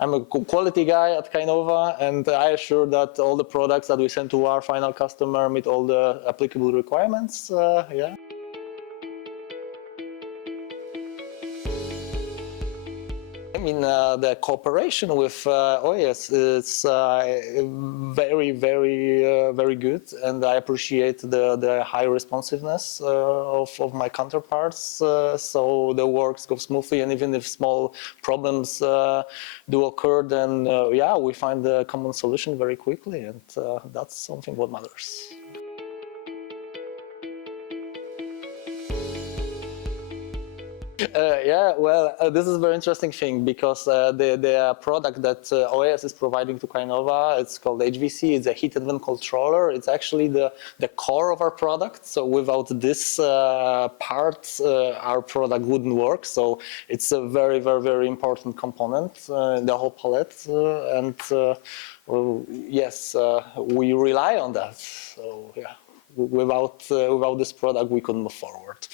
I'm a quality guy at Caynova, and I assure that all the products that we send to our final customer meet all the applicable requirements. Yeah. I mean, the cooperation with OAS is very, very good, and I appreciate the high responsiveness of my counterparts. So the works go smoothly, and even if small problems do occur, then yeah, we find a common solution very quickly, and that's something what matters. Yeah, well, this is a very interesting thing because the product that OAS is providing to Caynova, it's called HVC. It's a heated vent controller. It's actually the core of our product. So without this part, our product wouldn't work. So it's a very important component in the whole palette. And well, yes, we rely on that. So yeah, without this product, we couldn't move forward.